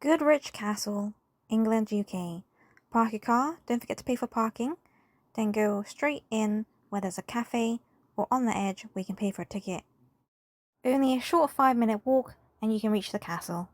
Goodrich Castle, England, UK. Park your car, don't forget to pay for parking, then go straight in where there's a cafe or on the edge where you can pay for a ticket. Only a short 5-minute walk and you can reach the castle.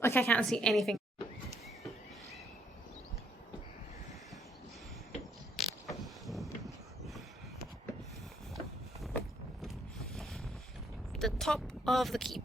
Like I can't see anything. The top of the keep.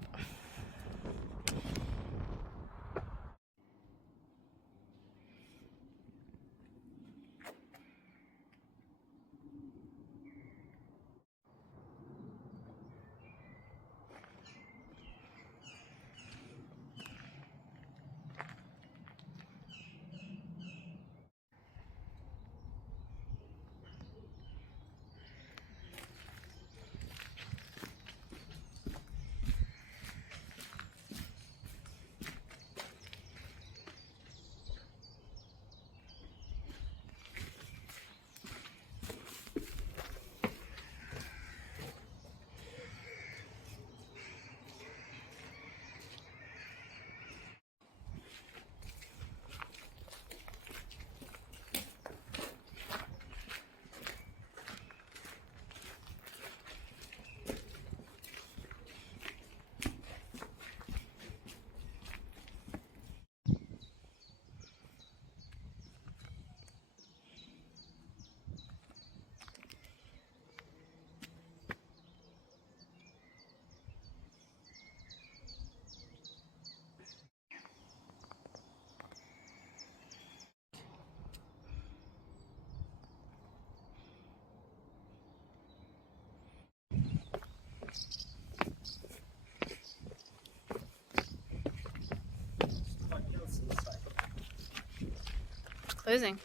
Closing.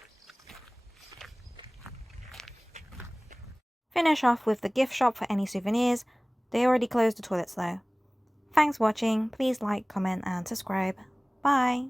Finish off with the gift shop for any souvenirs. They already closed the toilets though. Thanks for watching. Please like, comment and subscribe. Bye.